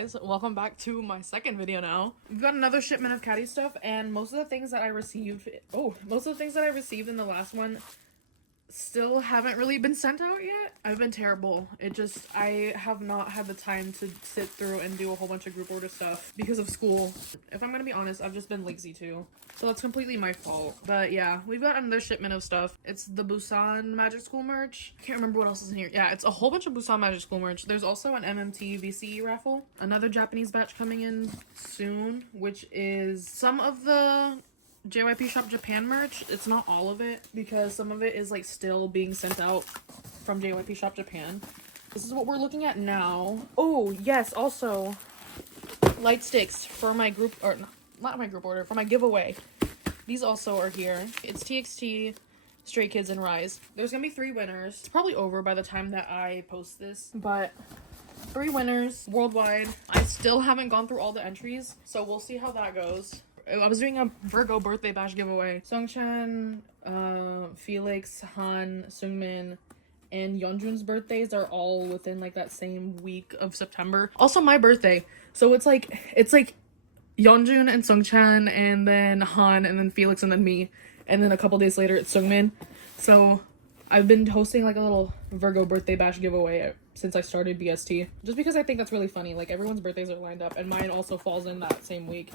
guys, welcome back to my second video now. We've got another shipment of caddy stuff, and most of the things that I received in the last one still haven't really been sent out yet. I've been terrible. I have not had the time to sit through and do a whole bunch of group order stuff because of school. If I'm gonna be honest, I've just been lazy too. So that's completely my fault. But yeah, we've got another shipment of stuff. It's the Busan Magic School merch. I can't remember what else is in here. Yeah, it's a whole bunch of Busan Magic School merch. There's also an MMT VCE raffle. Another Japanese batch coming in soon, which is some of the jypshop Japan merch. It's not all of it because some of it is like still being sent out from jypshop Japan. This is what we're looking at now. Oh yes, also light sticks for my group, or not my group order, for my giveaway. These also are here. It's TXT, Stray Kids, and Rise. There's gonna be 3 winners. It's probably over by the time that I post this, but 3 winners worldwide. I still haven't gone through all the entries, so we'll see how that goes. I was doing a Virgo birthday bash giveaway. Sungchan, Felix, Han, Sungmin, and Yeonjun's birthdays are all within like that same week of September. Also my birthday. So it's like Yeonjun and Sungchan, and then Han, and then Felix, and then me. And then a couple days later it's Sungmin. So I've been hosting like a little Virgo birthday bash giveaway since I started BST. Just because I think that's really funny. Like everyone's birthdays are lined up and mine also falls in that same week.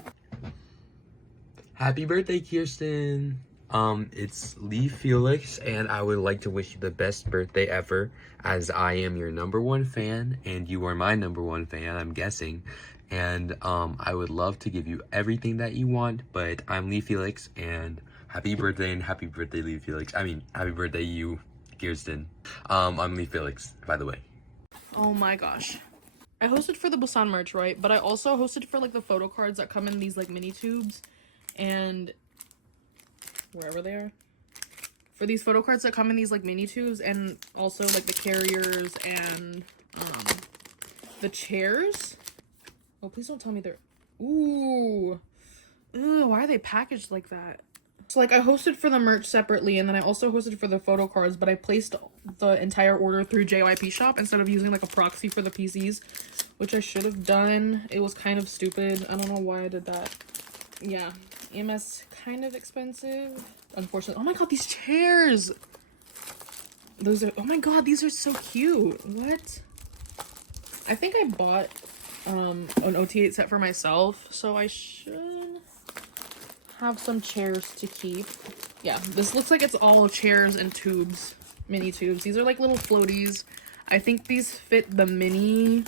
Happy birthday, Kirsten! It's Lee Felix, and I would like to wish you the best birthday ever, as I am your #1 fan, and you are my #1 fan, I'm guessing. And, I would love to give you everything that you want, but I'm Lee Felix, and happy birthday, and happy birthday, Lee Felix. I mean, happy birthday, you, Kirsten. I'm Lee Felix, by the way. Oh my gosh. I hosted for the Busan merch, right? But I also hosted for, like, the photo cards that come in these, like, mini tubes. And wherever they are, for these photo cards that come in these like mini tubes, and also like the carriers and the chairs. Oh, please don't tell me they're ooh, ugh, why are they packaged like that? So like I hosted for the merch separately, and then I also hosted for the photo cards, but I placed the entire order through jypshop instead of using like a proxy for the PCs, which I should have done. It was kind of stupid. I don't know why I did that. Yeah, EMS kind of expensive, unfortunately. Oh my god, these chairs! Those are, oh my god, these are so cute. What? I think I bought an OT8 set for myself, so I should have some chairs to keep. Yeah, this looks like it's all chairs and tubes, mini tubes. These are like little floaties. I think these fit the mini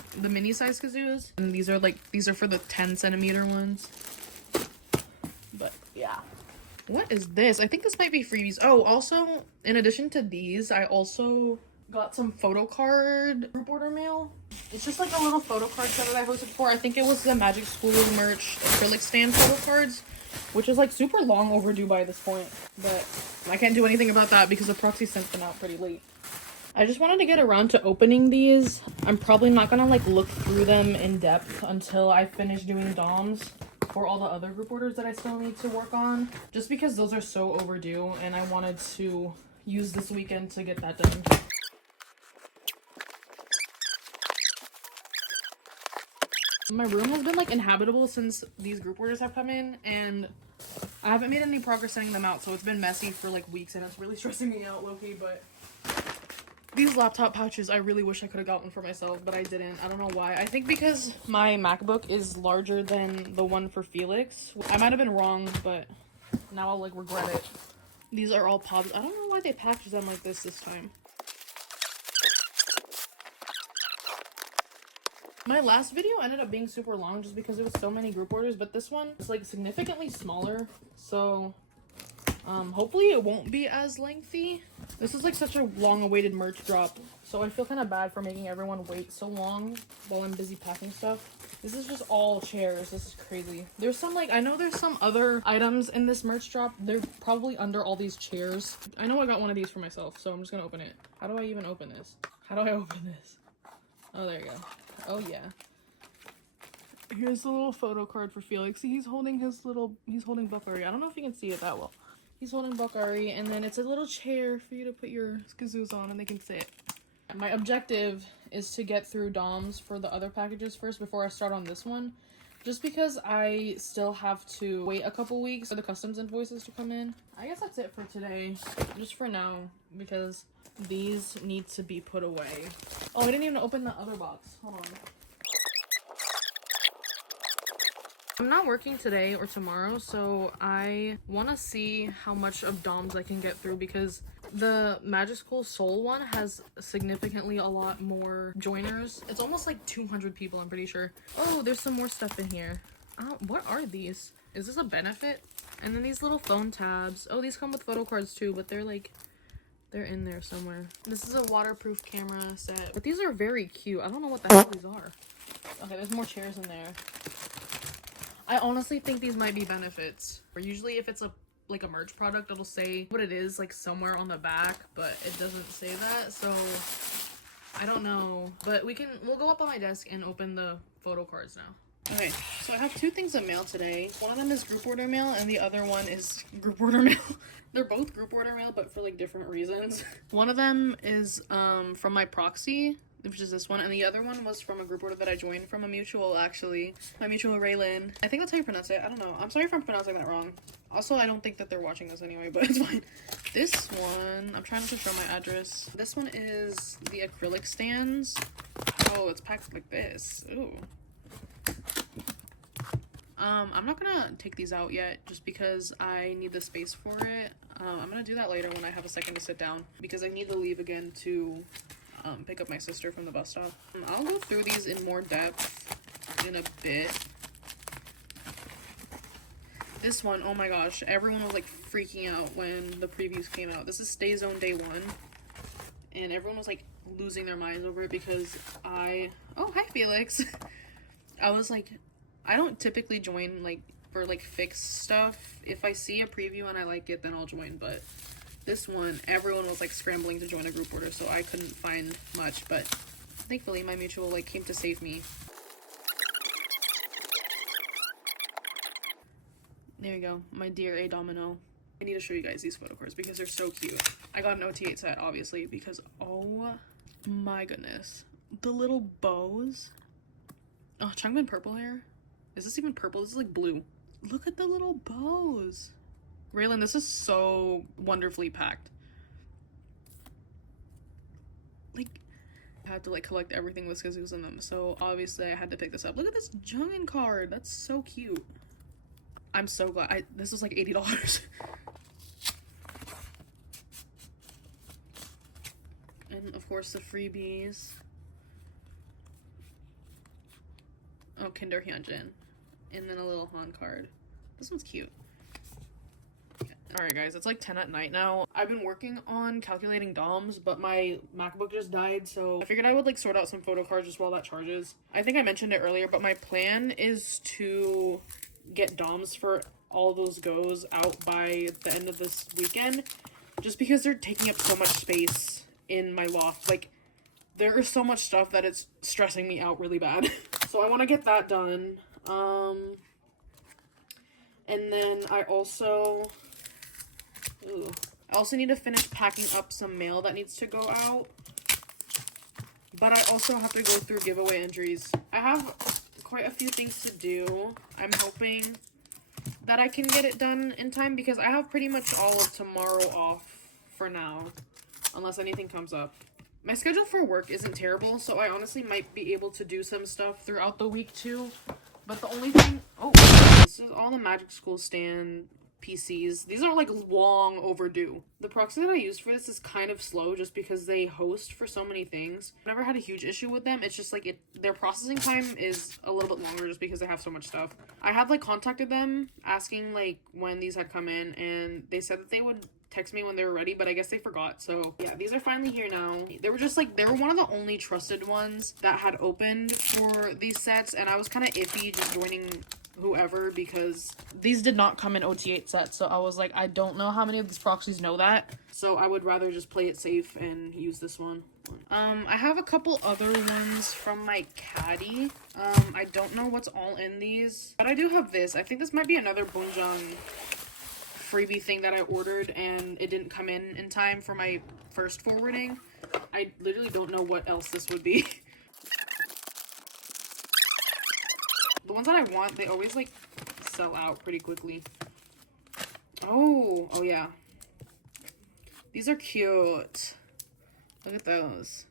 size skzoos, and these are for the 10 centimeter ones. But yeah, what is this? I think this might be freebies. Oh, also in addition to these, I also got some photo card group order mail. It's just like a little photo card set that I hosted for. I think it was the Magic School merch acrylic stand photo cards, which is like super long overdue by this point, but I can't do anything about that because the proxy sent them out pretty late. I just wanted to get around to opening these. I'm probably not gonna like look through them in depth until I finish doing DOMs for all the other group orders that I still need to work on, just because those are so overdue and I wanted to use this weekend to get that done. My room has been like inhabitable since these group orders have come in, and I haven't made any progress sending them out, so it's been messy for like weeks and it's really stressing me out low-key. But these laptop pouches, I really wish I could have got one for myself, but I didn't. I don't know why. I think because my MacBook is larger than the one for Felix. I might have been wrong, but now I'll like regret it. These are all pobs. I don't know why they packaged them like this time. My last video ended up being super long just because there was so many group orders, but this one is like significantly smaller, so hopefully it won't be as lengthy. This is like such a long-awaited merch drop, so I feel kind of bad for making everyone wait so long while I'm busy packing stuff. This is just all chairs. This is crazy. There's some like, I know there's some other items in this merch drop. They're probably under all these chairs. I know I got one of these for myself, so I'm just gonna open it. How do I even open this? How do I open this? Oh, there you go. Oh yeah. Here's the little photo card for Felix. He's holding Bokari. I don't know if you can see it that well. He's holding Bokari, and then it's a little chair for you to put your skzoos on and they can sit. My objective is to get through DOMs for the other packages first before I start on this one. Just because I still have to wait a couple weeks for the customs invoices to come in. I guess that's it for today, just for now, because these need to be put away. Oh, I didn't even open the other box. Hold on. I'm not working today or tomorrow, so I want to see how much of DOMs I can get through because the Magic School Seoul one has significantly a lot more joiners. It's almost like 200 people, I'm pretty sure. Oh, there's some more stuff in here. What are these? Is this a benefit? And then these little phone tabs. Oh, these come with photo cards too, but they're in there somewhere. This is a waterproof camera set. But these are very cute. I don't know what the hell these are. Okay, there's more chairs in there. I honestly think these might be benefits. Or usually if it's a merch product, it'll say what it is like somewhere on the back, but it doesn't say that, so I don't know. But we'll go up on my desk and open the photo cards now. Okay, so I have two things in mail today. One of them is group order mail and the other one is group order mail. They're both group order mail, but for like different reasons. One of them is from my proxy, which is this one, and the other one was from a group order that I joined from a mutual, actually. My mutual, Raylan. I think that's how you pronounce it. I don't know. I'm sorry if I'm pronouncing that wrong. Also, I don't think that they're watching this anyway, but it's fine. This one, I'm trying to show my address. This one is the acrylic stands. Oh, it's packed like this. Ooh. I'm not gonna take these out yet just because I need the space for it. I'm gonna do that later when I have a second to sit down because I need to leave again to pick up my sister from the bus stop. I'll go through these in more depth in a bit. This one, oh my gosh, everyone was like freaking out when the previews came out. This is Stay Zone Day 1, and everyone was like losing their minds over it because oh, hi Felix. I was like, I don't typically join like for like fixed stuff. If I see a preview and I like it, then I'll join, but this one, everyone was like scrambling to join a group order, so I couldn't find much, but thankfully my mutual like came to save me. There you go, my dear A Domino. I need to show you guys these photo cards because they're so cute. I got an OT8 set, obviously, because oh my goodness. The little bows. Oh, Changbin purple hair. Is this even purple? This is like blue. Look at the little bows. Raylan, this is so wonderfully packed. Like, I had to like collect everything with skzoos in them, so obviously I had to pick this up. Look at this Jungin card. That's so cute. I'm so glad. This was like $80. And of course the freebies. Oh, Kinder Hyunjin. And then a little Han card. This one's cute. Alright guys, it's like 10 at night now. I've been working on calculating DOMs, but my MacBook just died, so I figured I would like sort out some photo cards just while that charges. I think I mentioned it earlier, but my plan is to get DOMs for all those goes out by the end of this weekend, just because they're taking up so much space in my loft. Like, there is so much stuff that it's stressing me out really bad. So I want to get that done. And then I also need to finish packing up some mail that needs to go out. But I also have to go through giveaway entries. I have quite a few things to do. I'm hoping that I can get it done in time because I have pretty much all of tomorrow off for now, unless anything comes up. My schedule for work isn't terrible, so I honestly might be able to do some stuff throughout the week too. But the only thing... Oh, this is all the Magic School stand PCs. These are like long overdue. The proxy that I use for this is kind of slow just because they host for so many things. I've never had a huge issue with them. It's just like their processing time is a little bit longer just because they have so much stuff. I have like contacted them asking like when these had come in, and they said that they would text me when they were ready, but I guess they forgot. So yeah, these are finally here now. They were one of the only trusted ones that had opened for these sets, and I was kind of iffy just joining whoever because these did not come in OT8 sets. So I was like, I don't know how many of these proxies know that, so I would rather just play it safe and use this one. I have a couple other ones from my caddy. I don't know what's all in these, but I do have this. I think this might be another bunjang freebie thing that I ordered and it didn't come in time for my first forwarding. I literally don't know what else this would be. The ones that I want, they always like sell out pretty quickly. Oh yeah. These are cute. Look at those.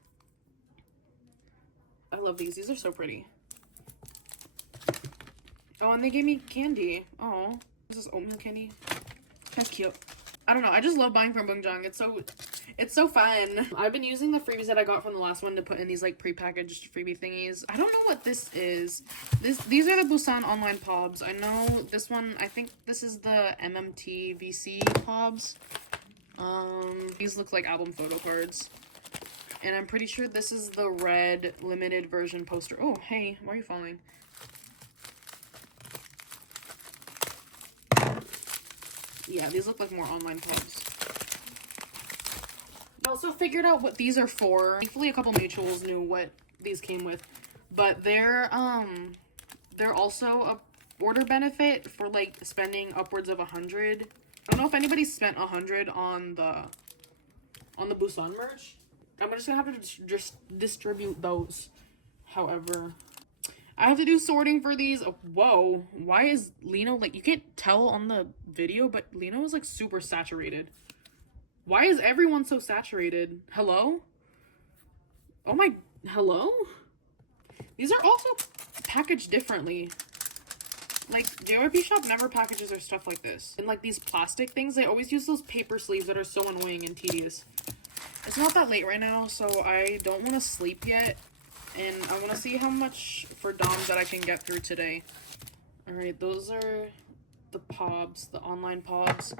I love these. These are so pretty. Oh, and they gave me candy. Oh, is this oatmeal candy? That's cute. I don't know. I just love buying from Bunjang. It's so fun. I've been using the freebies that I got from the last one to put in these like prepackaged freebie thingies. I don't know what this is. These are the Busan online pobs. I know this one. I think this is the MMT VC pobs. These look like album photo cards. And I'm pretty sure this is the red limited version poster. Oh, hey, why are you falling? Yeah, these look like more online pobs. I also figured out what these are for. Thankfully, a couple mutuals knew what these came with. But they're also a order benefit for like spending upwards of 100. I don't know if anybody's spent 100 on the Busan merch. I'm just gonna have to just distribute those. However, I have to do sorting for these. Oh, whoa, why is Lino like, you can't tell on the video, but Lino is like super saturated. Why is everyone so saturated? Hello? Oh my, hello? These are also packaged differently. Like, jypshop never packages their stuff like this. And like these plastic things, they always use those paper sleeves that are so annoying and tedious. It's not that late right now, so I don't want to sleep yet. And I want to see how much for DOMs that I can get through today. Alright, those are the pobs, the online pobs.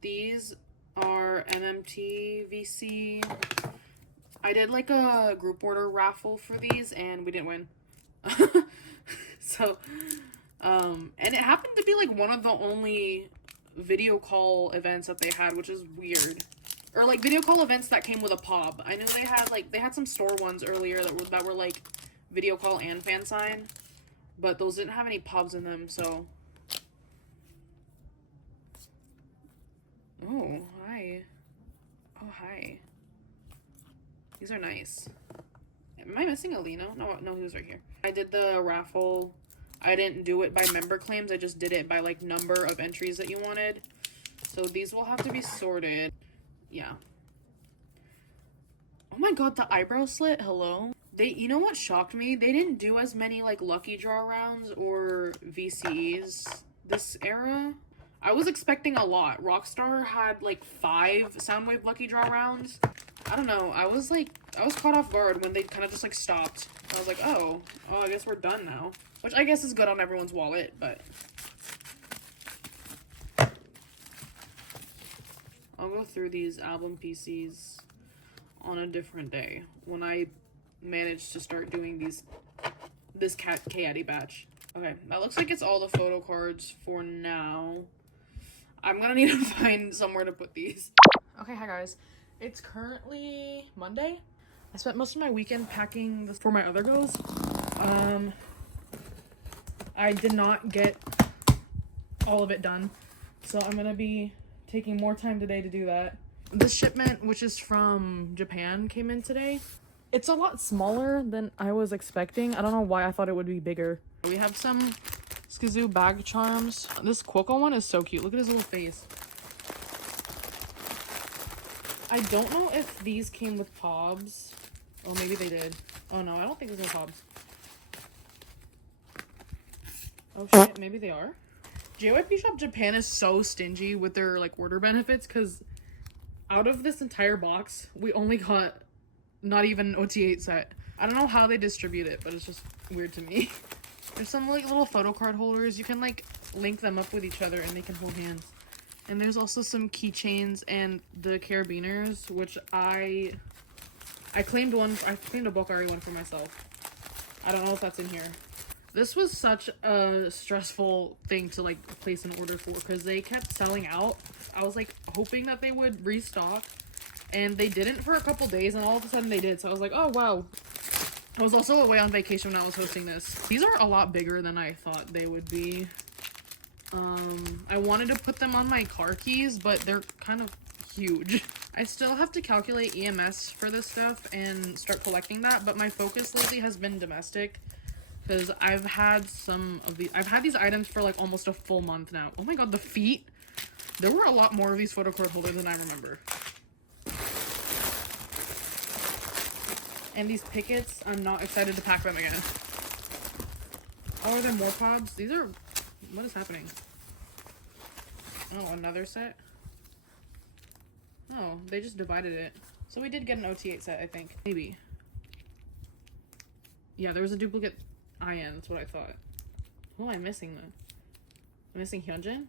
These are MMT VC. I did like a group order raffle for these and we didn't win. So, and it happened to be like one of the only video call events that they had, which is weird. Or like video call events that came with a pob. I knew they had some store ones earlier that were like video call and fan sign, but those didn't have any pobs in them. So, oh hi, oh hi. These are nice. Am I missing a Lino? No, he was right here. I did the raffle. I didn't do it by member claims. I just did it by like number of entries that you wanted. So these will have to be sorted. Yeah. Oh my god, the eyebrow slit, hello? You know what shocked me? They didn't do as many like lucky draw rounds or VCs this era. I was expecting a lot. Rockstar had like 5 Soundwave lucky draw rounds. I don't know. I was caught off guard when they kind of just like stopped. I was like, oh, I guess we're done now. Which I guess is good on everyone's wallet, but I'll go through these album PCs on a different day when I manage to start doing this c-addys batch. Okay, that looks like it's all the photo cards for now. I'm gonna need to find somewhere to put these. Okay, hi guys. It's currently Monday. I spent most of my weekend packing this for my other goes. I did not get all of it done, so I'm gonna be taking more time today to do that. This shipment, which is from Japan, came in today. It's a lot smaller than I was expecting. I don't know why I thought it would be bigger. We have some skzoos bag charms. This Quokka one is so cute. Look at his little face. I don't know if these came with pobs. Oh, maybe they did. Oh no, I don't think these are pobs. Oh shit, maybe they are. jypshop Japan is so stingy with their like order benefits because out of this entire box, we only got not even an OT8 set. I don't know how they distribute it, but it's just weird to me. There's some like little photo card holders. You can like link them up with each other and they can hold hands. And there's also some keychains and the carabiners, which I claimed one. I claimed a bbokavi one for myself. I don't know if that's in here. This was such a stressful thing to like place an order for because they kept selling out. I was like hoping that they would restock and they didn't for a couple days and all of a sudden they did. So I was like, oh wow. I was also away on vacation when I was hosting this. These are a lot bigger than I thought they would be. I wanted to put them on my car keys, but they're kind of huge. I still have to calculate EMS for this stuff and start collecting that, but my focus lately has been domestic because I've had these items for like almost a full month now. Oh my god, the feet. There were a lot more of these photo card holders than I remember. And these pickets, I'm not excited to pack them again. Oh, are there more pobs? These are... What is happening? Oh, another set? Oh, they just divided it. So we did get an OT8 set, I think. Maybe. Yeah, there was a duplicate IN, that's what I thought. Who am I missing, though? I'm missing Hyunjin?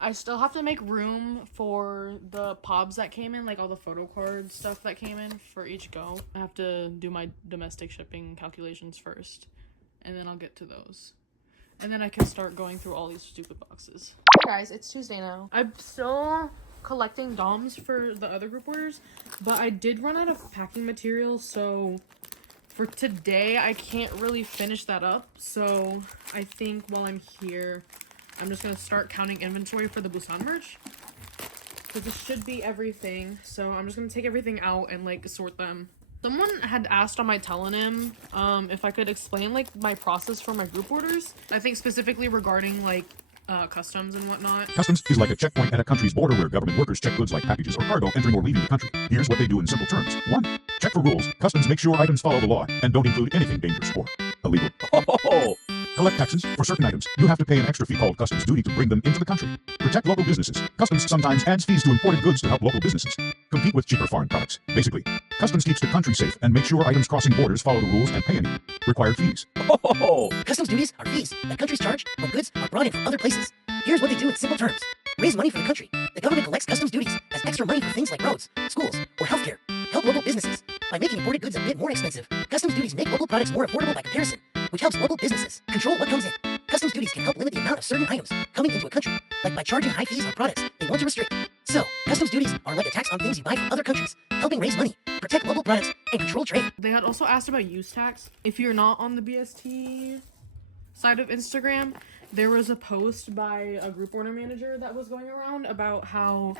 I still have to make room for the pobs that came in, like all the photo card stuff that came in for each go. I have to do my domestic shipping calculations first, and then I'll get to those. And then I can start going through all these stupid boxes. Hey guys, it's Tuesday now. I'm still collecting DOMs for the other group orders, but I did run out of packing material, so for today I can't really finish that up. So I think while I'm here, I'm just going to start counting inventory for the Busan merch. Because this should be everything. So I'm just going to take everything out and, like, sort them. Someone had asked on my telenym if I could explain, like, my process for my group orders. I think specifically regarding, like, customs and whatnot. Customs is like a checkpoint at a country's border where government workers check goods like packages or cargo entering or leaving the country. Here's what they do in simple terms. 1. Check for rules. Customs make sure items follow the law and don't include anything dangerous or illegal. Collect taxes. For certain items, you have to pay an extra fee called customs duty to bring them into the country. Protect local businesses. Customs sometimes adds fees to imported goods to help local businesses compete with cheaper foreign products. Basically, customs keeps the country safe and makes sure items crossing borders follow the rules and pay any required fees. Customs duties are fees that countries charge when goods are brought in from other places. Here's what they do in simple terms. Raise money for the country. The government collects customs duties as extra money for things like roads, schools, or healthcare. Help local businesses. By making imported goods a bit more expensive, customs duties make local products more affordable by comparison, which helps local businesses control what comes in. Customs duties can help limit the amount of certain items coming into a country, like by charging high fees on products they want to restrict. So, customs duties are like a tax on things you buy from other countries, helping raise money, protect local products, and control trade. They had also asked about use tax. If you're not on the BST side of Instagram, there was a post by a group order manager that was going around about how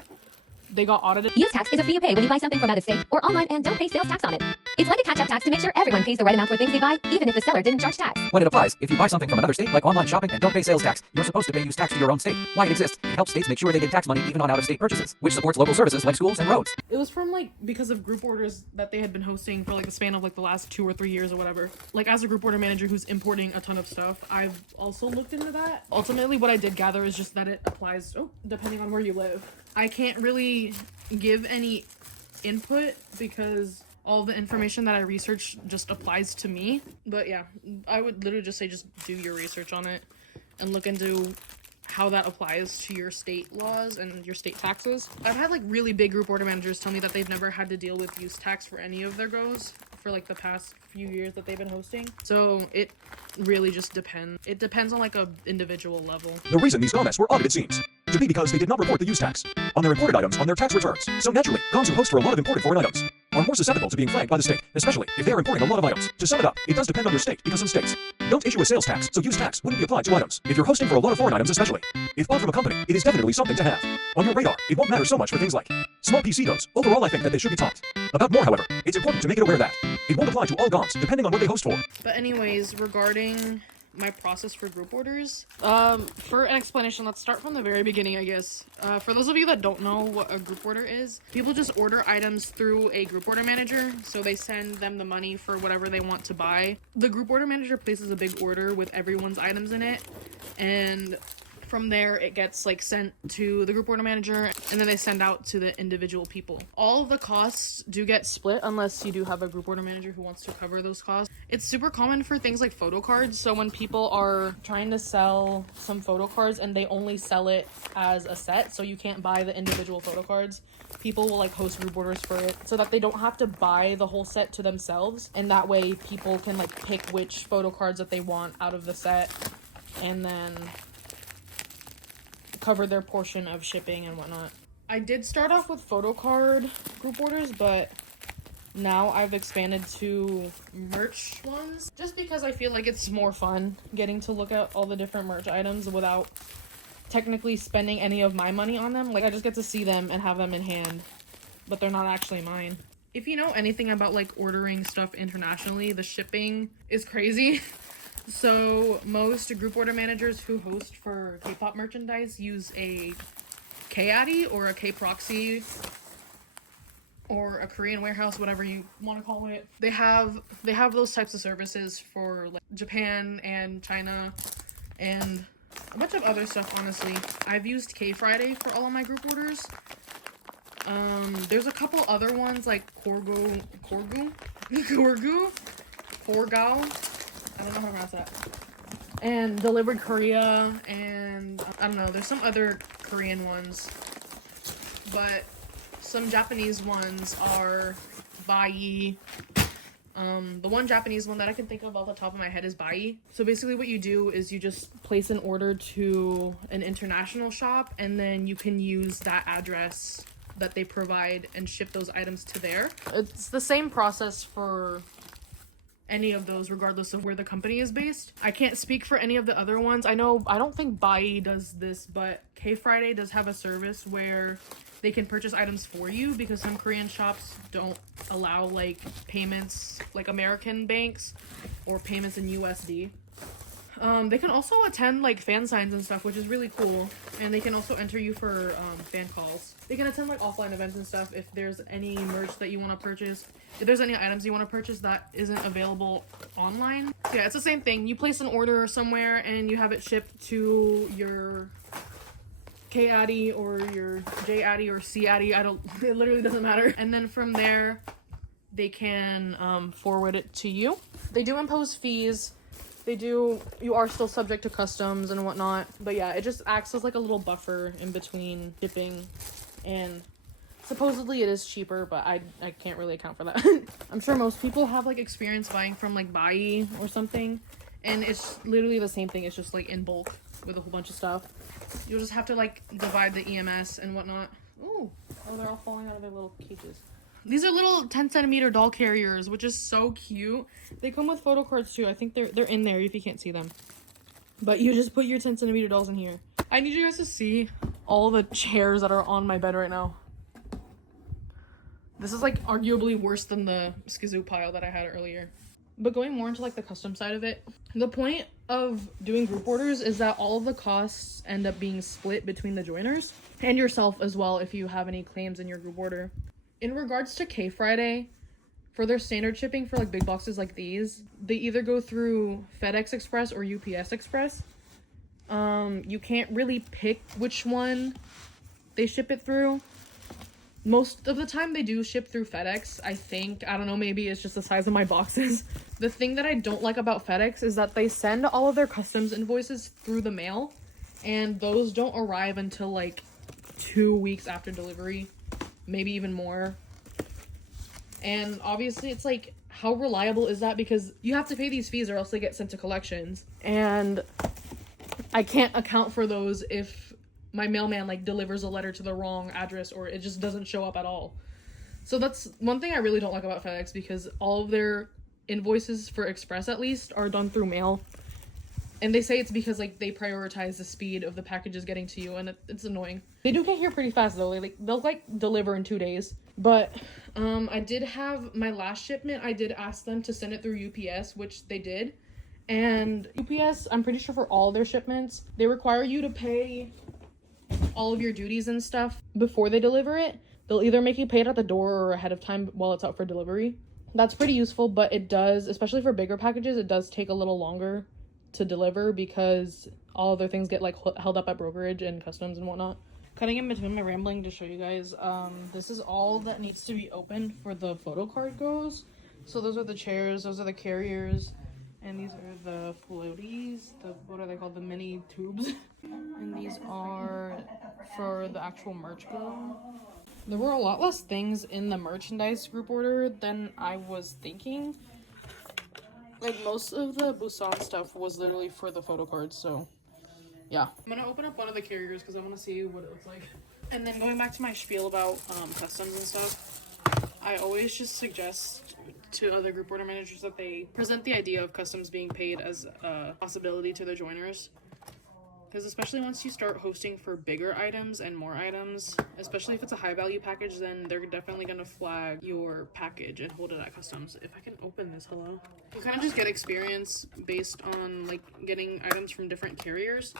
they got audited. Use tax is a fee you pay when you buy something from out of state or online and don't pay sales tax on it. It's like a catch-up tax to make sure everyone pays the right amount for things they buy, even if the seller didn't charge tax. When it applies, if you buy something from another state, like online shopping, and don't pay sales tax, you're supposed to pay use tax to your own state. Why it exists? It helps states make sure they get tax money even on out-of-state purchases, which supports local services like schools and roads. It was from, like, because of group orders that they had been hosting for, like, the span of, like, the last 2 or 3 years or whatever. Like, as a group order manager who's importing a ton of stuff, I've also looked into that. Ultimately, what I did gather is just that it applies, depending on where you live. I can't really give any input because all the information that I researched just applies to me. But yeah, I would literally just say just do your research on it and look into how that applies to your state laws and your state taxes. I've had like really big group order managers tell me that they've never had to deal with use tax for any of their goes for like the past few years that they've been hosting. So it really just depends. It depends on like a individual level. The reason these comments were audited seems to be because they did not report the use tax on their imported items on their tax returns. So naturally, cons who host for a lot of imported foreign items are more susceptible to being flagged by the state, especially if they are importing a lot of items. To sum it up, it does depend on your state because some states don't issue a sales tax, so use tax wouldn't be applied to items. If you're hosting for a lot of foreign items especially, if bought from a company, it is definitely something to have on your radar. It won't matter so much for things like small PC goes. Overall, I think that they should be taught about more, however. It's important to make it aware that it won't apply to all GOMs, depending on what they host for. But anyways, regarding my process for group orders, for an explanation, let's start from the very beginning, I guess. For those of you that don't know what a group order is, people just order items through a group order manager, so they send them the money for whatever they want to buy. The group order manager places a big order with everyone's items in it, and From there, it gets like sent to the group order manager, and then they send out to the individual people. All of the costs do get split unless you do have a group order manager who wants to cover those costs. It's super common for things like photo cards. So when people are trying to sell some photo cards and they only sell it as a set, so you can't buy the individual photo cards, people will like host group orders for it so that they don't have to buy the whole set to themselves, and that way people can like pick which photo cards that they want out of the set and then cover their portion of shipping and whatnot. I did start off with photo card group orders, but now I've expanded to merch ones just because I feel like it's more fun getting to look at all the different merch items without technically spending any of my money on them. Like, I just get to see them and have them in hand, but they're not actually mine. If you know anything about like ordering stuff internationally, the shipping is crazy. So most group order managers who host for K-pop merchandise use a c-addy or a k-proxy or a Korean warehouse, whatever you want to call it. They have those types of services for like Japan and China and a bunch of other stuff, honestly. I've used K-Friday for all of my group orders. There's a couple other ones like Korgu, I don't know how to pronounce that. And Delivered Korea, and I don't know, there's some other Korean ones. But some Japanese ones are Bai. The one Japanese one that I can think of off the top of my head is Bai. So basically what you do is you just place an order to an international shop, and then you can use that address that they provide and ship those items to there. It's the same process for any of those, regardless of where the company is based. I can't speak for any of the other ones. I don't think Bai does this, but K-Friday does have a service where they can purchase items for you, because some Korean shops don't allow like payments like American banks or payments in USD. They can also attend like fan signs and stuff, which is really cool, and they can also enter you for fan calls. They can attend like offline events and stuff if there's any merch that you want to purchase. If there's any items you want to purchase that isn't available online. Yeah, it's the same thing. You place an order somewhere and you have it shipped to your k-addy or your j-addy or c-addy. It literally doesn't matter. And then from there, they can forward it to you. They do impose fees. You are still subject to customs and whatnot. But yeah, it just acts as like a little buffer in between shipping, and supposedly it is cheaper, but I can't really account for that. I'm sure most people have like experience buying from like Bai or something, and it's literally the same thing. It's just like in bulk with a whole bunch of stuff. You'll just have to like divide the EMS and whatnot. Ooh, oh, they're all falling out of their little cages. These are little 10cm doll carriers, which is so cute. They come with photo cards too. I think they're in there if you can't see them. But you just put your 10cm dolls in here. I need you guys to see all the chairs that are on my bed right now. This is like arguably worse than the skzoo pile that I had earlier. But going more into like the custom side of it, the point of doing group orders is that all of the costs end up being split between the joiners and yourself as well if you have any claims in your group order. In regards to K-Friday, for their standard shipping for like big boxes like these, they either go through FedEx Express or UPS Express. You can't really pick which one they ship it through. Most of the time they do ship through FedEx, I think. I don't know, maybe it's just the size of my boxes. The thing that I don't like about FedEx is that they send all of their customs invoices through the mail, and those don't arrive until like 2 weeks after delivery, maybe even more. And obviously it's like, how reliable is that? Because you have to pay these fees or else they get sent to collections, and I can't account for those if my mailman like delivers a letter to the wrong address or it just doesn't show up at all. So that's one thing I really don't like about FedEx, because all of their invoices for Express at least are done through mail, and they say it's because like they prioritize the speed of the packages getting to you, and it's annoying. They do get here pretty fast though. They'll like deliver in 2 days. But I did have my last shipment, I did ask them to send it through UPS, which they did. And UPS, I'm pretty sure for all their shipments, they require you to pay all of your duties and stuff before they deliver it. They'll either make you pay it at the door or ahead of time while it's out for delivery. That's pretty useful, but it does, especially for bigger packages, it does take a little longer to deliver because all other things get like held up at brokerage and customs and whatnot. Cutting in between my rambling to show you guys, this is all that needs to be opened for the photo card goes. So those are the chairs, those are the carriers, and these are the floaties, what are they called, the mini tubes. And these are for the actual merch go. There were a lot less things in the merchandise group order than I was thinking. Like most of the Busan stuff was literally for the photo cards, so yeah. I'm gonna open up one of the carriers because I want to see what it looks like. And then going back to my spiel about customs and stuff, I always just suggest to other group order managers that they present the idea of customs being paid as a possibility to their joiners. Because especially once you start hosting for bigger items and more items, especially if it's a high value package, then they're definitely going to flag your package and hold it at customs. If I can open this, hello. You kind of just get experience based on like getting items from different carriers.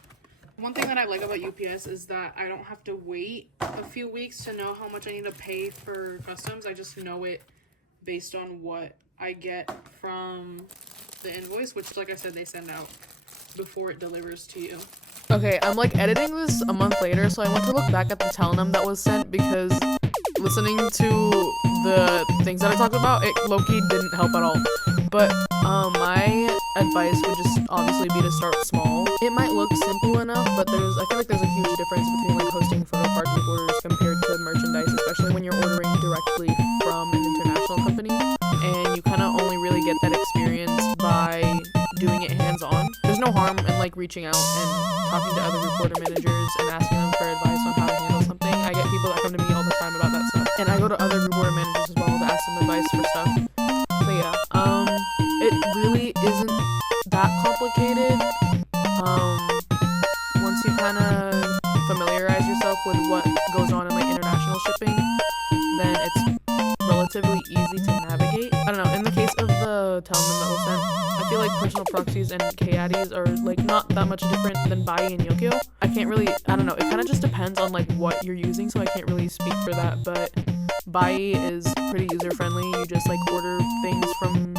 One thing that I like about UPS is that I don't have to wait a few weeks to know how much I need to pay for customs. I just know it based on what I get from the invoice, which like I said, they send out before it delivers to you. Okay, I'm like editing this a month later, so I went to look back at the telnum that was sent because listening to the things that I talked about, it low-key didn't help at all. But my advice would just obviously be to start small. It might look simple enough, but I feel like there's a huge difference between like hosting photo card group orders compared to merchandise, especially when you're ordering directly from an international company. And you kind of only really get that experience by doing it hands-on. There's no harm in like reaching out and talking to other group order managers and asking them for advice on how to handle something. I get people that come to me all the time about that stuff. And I go to other group order managers as well to ask them advice for stuff. So yeah, it really isn't that complicated. Once you kind of familiarize yourself with what goes on in like international shipping, then it's relatively easy to navigate. I don't know, in the case of the telnum that was sent, I feel like personal proxies and c-addys are like not that much different than bai and yokyo. I don't know, it kind of just depends on like what you're using, so I can't really speak for that, but bai is pretty user friendly. You just like order things from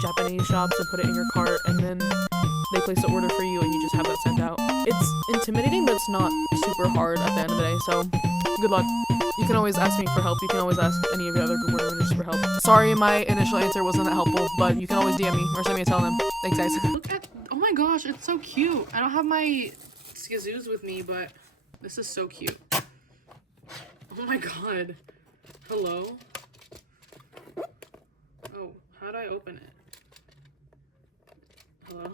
Japanese shops and put it in your cart, and then they place the order for you and you just have that sent out. It's intimidating, but it's not super hard at the end of the day, so good luck. You can always ask me for help. You can always ask any of your other group order managers for help. Sorry my initial answer wasn't that helpful, but you can always DM me or send me a telnum. Thanks guys. Look at, oh my gosh, it's so cute. I don't have my skzoos with me, but this is so cute. Oh my god. Hello? Oh, how do I open it? Hello?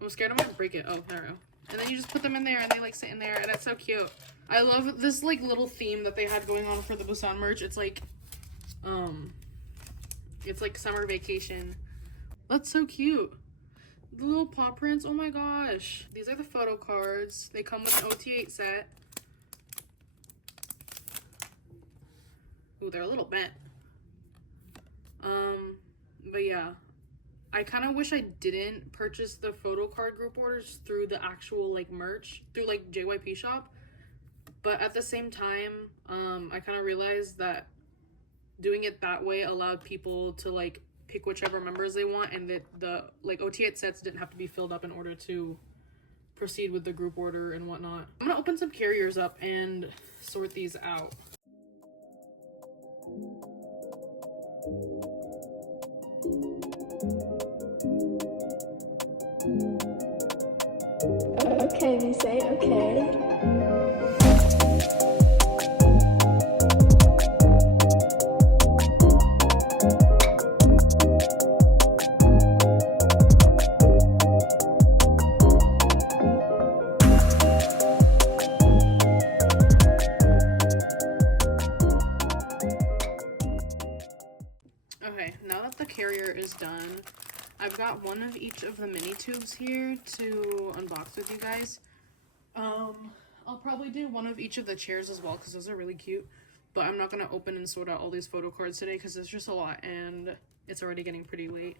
I'm scared I might break it. Oh, there we go. And then you just put them in there and they like sit in there, and it's so cute. I love this like little theme that they had going on for the Busan merch. It's like summer vacation. That's so cute. The little paw prints, oh my gosh. These are the photo cards. They come with an OT8 set. Ooh, they're a little bent. But yeah. I kind of wish I didn't purchase the photo card group orders through the actual like merch, through like JYP shop. But at the same time, I kind of realized that doing it that way allowed people to like pick whichever members they want, and that the like OT8 sets didn't have to be filled up in order to proceed with the group order and whatnot. I'm gonna open some carriers up and sort these out. Okay, we say okay. Okay, now that the carrier is done, I've got one of each of the mini tubes here to unbox with you guys. I'll probably do one of each of the chairs as well because those are really cute, but I'm not going to open and sort out all these photo cards today because it's just a lot and it's already getting pretty late.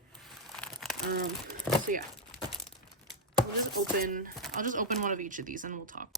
So yeah, I'll just open one of each of these and we'll talk.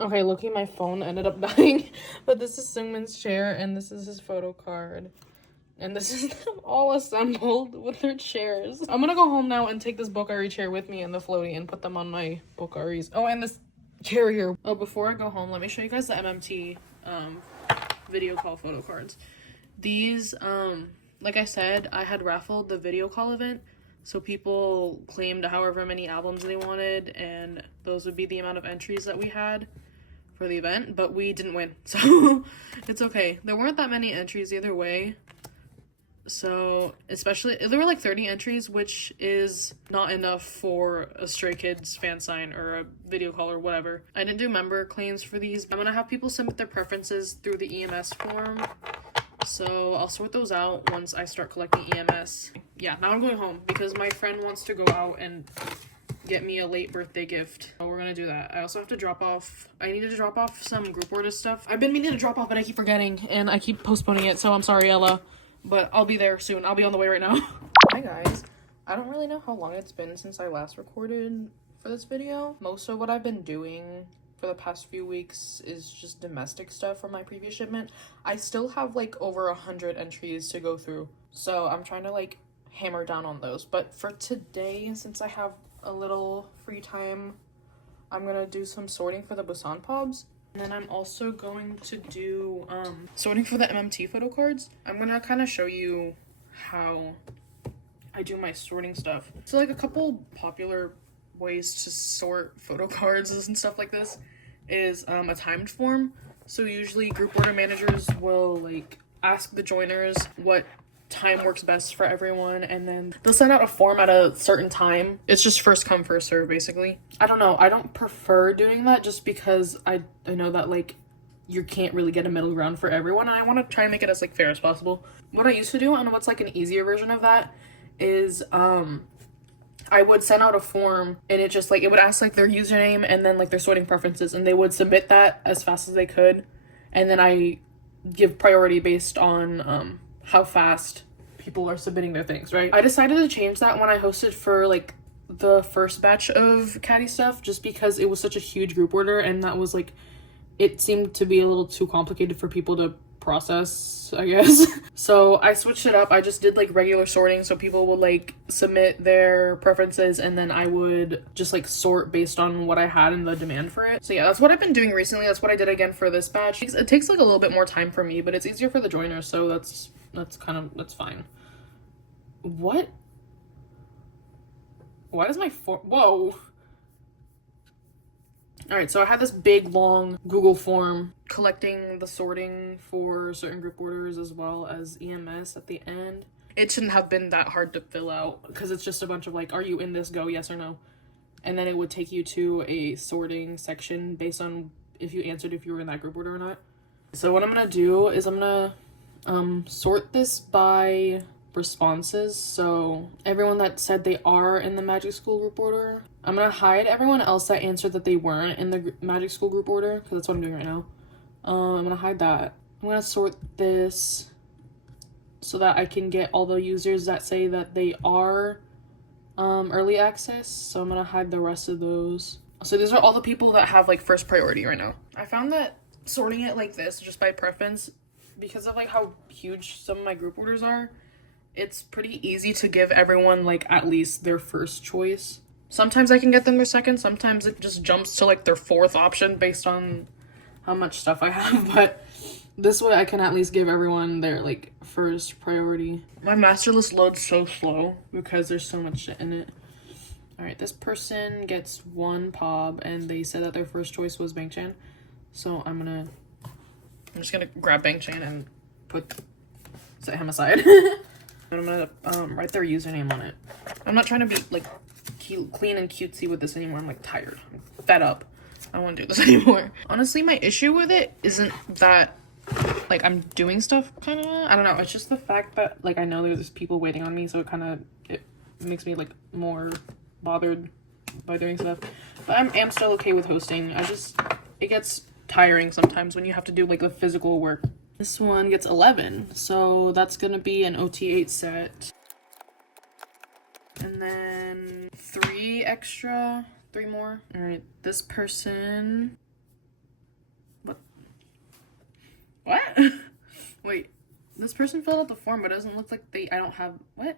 Okay, looking, my phone ended up dying. But this is Sungmin's chair, and this is his photo card. And this is them all assembled with their chairs. I'm gonna go home now and take this bbokavi chair with me and the floaty and put them on my bbokavis. Oh, and this carrier. Oh, before I go home, let me show you guys the MMT video call photo cards. These, like I said, I had raffled the video call event. So people claimed however many albums they wanted, and those would be the amount of entries that we had for the event, but we didn't win, so it's okay. There weren't that many entries either way, so especially, there were like 30 entries, which is not enough for a Stray Kids fan sign or a video call or whatever. I didn't do member claims for these. I'm gonna have people submit their preferences through the EMS form. So I'll sort those out once I start collecting EMS. Yeah, now I'm going home because my friend wants to go out and get me a late birthday gift. So we're gonna do that. I also have to drop off, I need to drop off some group order stuff. I've been meaning to drop off, but I keep forgetting and I keep postponing it. So I'm sorry, Ella, but I'll be there soon. I'll be on the way right now. Hi guys. I don't really know how long it's been since I last recorded for this video. Most of what I've been doing for the past few weeks is just domestic stuff from my previous shipment. I still have like over 100 entries to go through, so I'm trying to like hammer down on those. But for today, since I have a little free time, I'm gonna do some sorting for the Busan pobs, and then I'm also going to do sorting for the MMT photo cards. I'm gonna kind of show you how I do my sorting stuff. So like a couple popular ways to sort photo cards and stuff like this is a timed form. So usually group order managers will like ask the joiners what time works best for everyone, and then they'll send out a form at a certain time. It's just first come first serve basically. I don't know, I don't prefer doing that just because I know that like you can't really get a middle ground for everyone, and I want to try and make it as like fair as possible. What I used to do, and what's like an easier version of that, is I would send out a form, and it just like, it would ask like their username and then like their sorting preferences, and they would submit that as fast as they could, and then I give priority based on how fast people are submitting their things, right? I decided to change that when I hosted for like the first batch of caddy stuff, just because it was such a huge group order, and that was like, it seemed to be a little too complicated for people to process, I guess. So I switched it up. I just did like regular sorting, so people would like submit their preferences, and then I would just like sort based on what I had and the demand for it. So yeah, that's what I've been doing recently. That's what I did again for this batch. It takes like a little bit more time for me, but it's easier for the joiners, so that's fine. What? Why does my whoa. Alright, so I had this big, long Google form collecting the sorting for certain group orders as well as EMS at the end. It shouldn't have been that hard to fill out because it's just a bunch of like, are you in this? Go yes or no. And then it would take you to a sorting section based on if you answered if you were in that group order or not. So what I'm going to do is I'm going to sort this by responses. So everyone that said they are in the Magic School group order, I'm gonna hide everyone else that answered that they weren't in the Magic School group order, because that's what I'm doing right now. I'm gonna hide that. I'm gonna sort this so that I can get all the users that say that they are early access, so I'm gonna hide the rest of those. So these are all the people that have like first priority right now. I found that sorting it like this, just by preference, because of like how huge some of my group orders are, it's pretty easy to give everyone like at least their first choice. Sometimes I can get them their second, sometimes it just jumps to like their fourth option based on how much stuff I have, but this way I can at least give everyone their like first priority. My master list loads so slow because there's so much shit in it. Alright, this person gets one pob and they said that their first choice was Bangchan, so I'm just gonna grab Bangchan and set him aside. And I'm gonna write their username on it. I'm not trying to be like clean and cutesy with this anymore. I'm like tired. I'm fed up. I don't want to do this anymore. Honestly, my issue with it isn't that like I'm doing stuff kind of, I don't know. It's just the fact that like I know there's people waiting on me, so it makes me like more bothered by doing stuff. But I'm still okay with hosting. It gets tiring sometimes when you have to do like the physical work. This one gets 11, so that's gonna be an OT8 set. And then 3 more. All right, this person What? Wait, this person filled out the form, but it doesn't look like I don't have, what?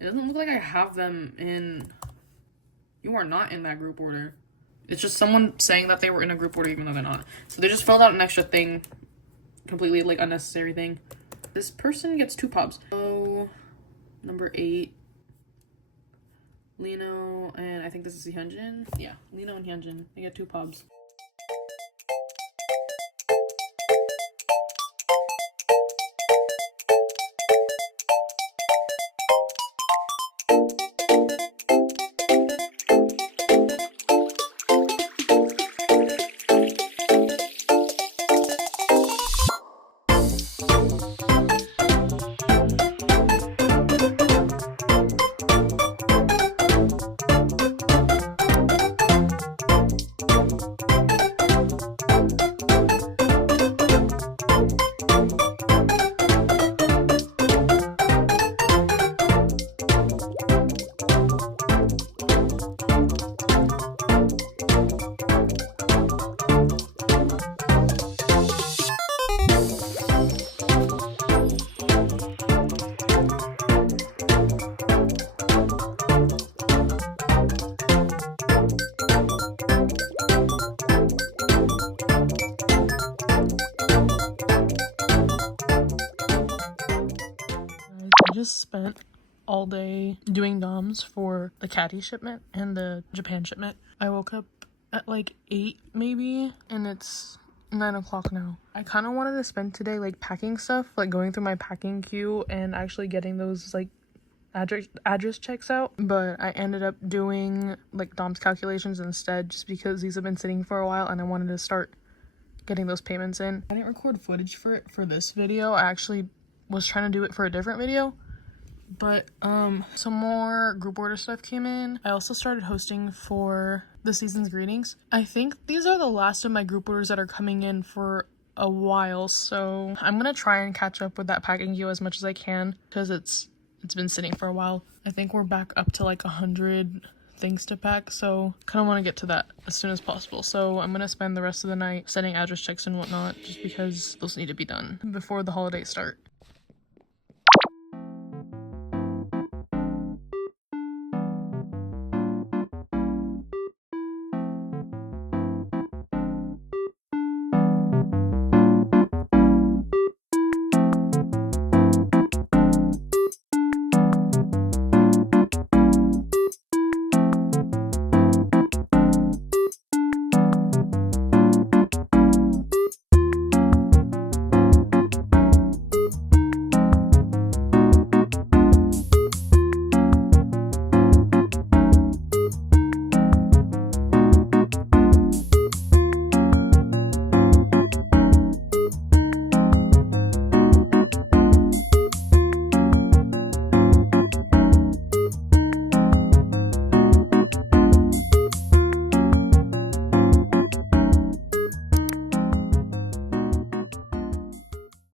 It doesn't look like I have them in, you are not in that group order. It's just someone saying that they were in a group order even though they're not. So they just filled out an extra thing, completely like unnecessary thing. This person gets 2 pobs. So, number 8. Lino, and I think this is Hyunjin. Yeah, Lino and Hyunjin. They get 2 pobs. I just spent all day doing DOMs for the Caddy shipment and the Japan shipment. I woke up at like 8 maybe, and it's 9 o'clock now. I kind of wanted to spend today like packing stuff, like going through my packing queue and actually getting those like address checks out, but I ended up doing like DOMs calculations instead, just because these have been sitting for a while and I wanted to start getting those payments in. I didn't record footage for it for this video. I actually was trying to do it for a different video, but some more group order stuff came in. I also started hosting for the season's greetings. I think these are the last of my group orders that are coming in for a while, so I'm gonna try and catch up with that packing queue as much as I can, because it's been sitting for a while. I think we're back up to like 100 things to pack, so kind of want to get to that as soon as possible. So I'm gonna spend the rest of the night sending address checks and whatnot, just because those need to be done before the holidays start.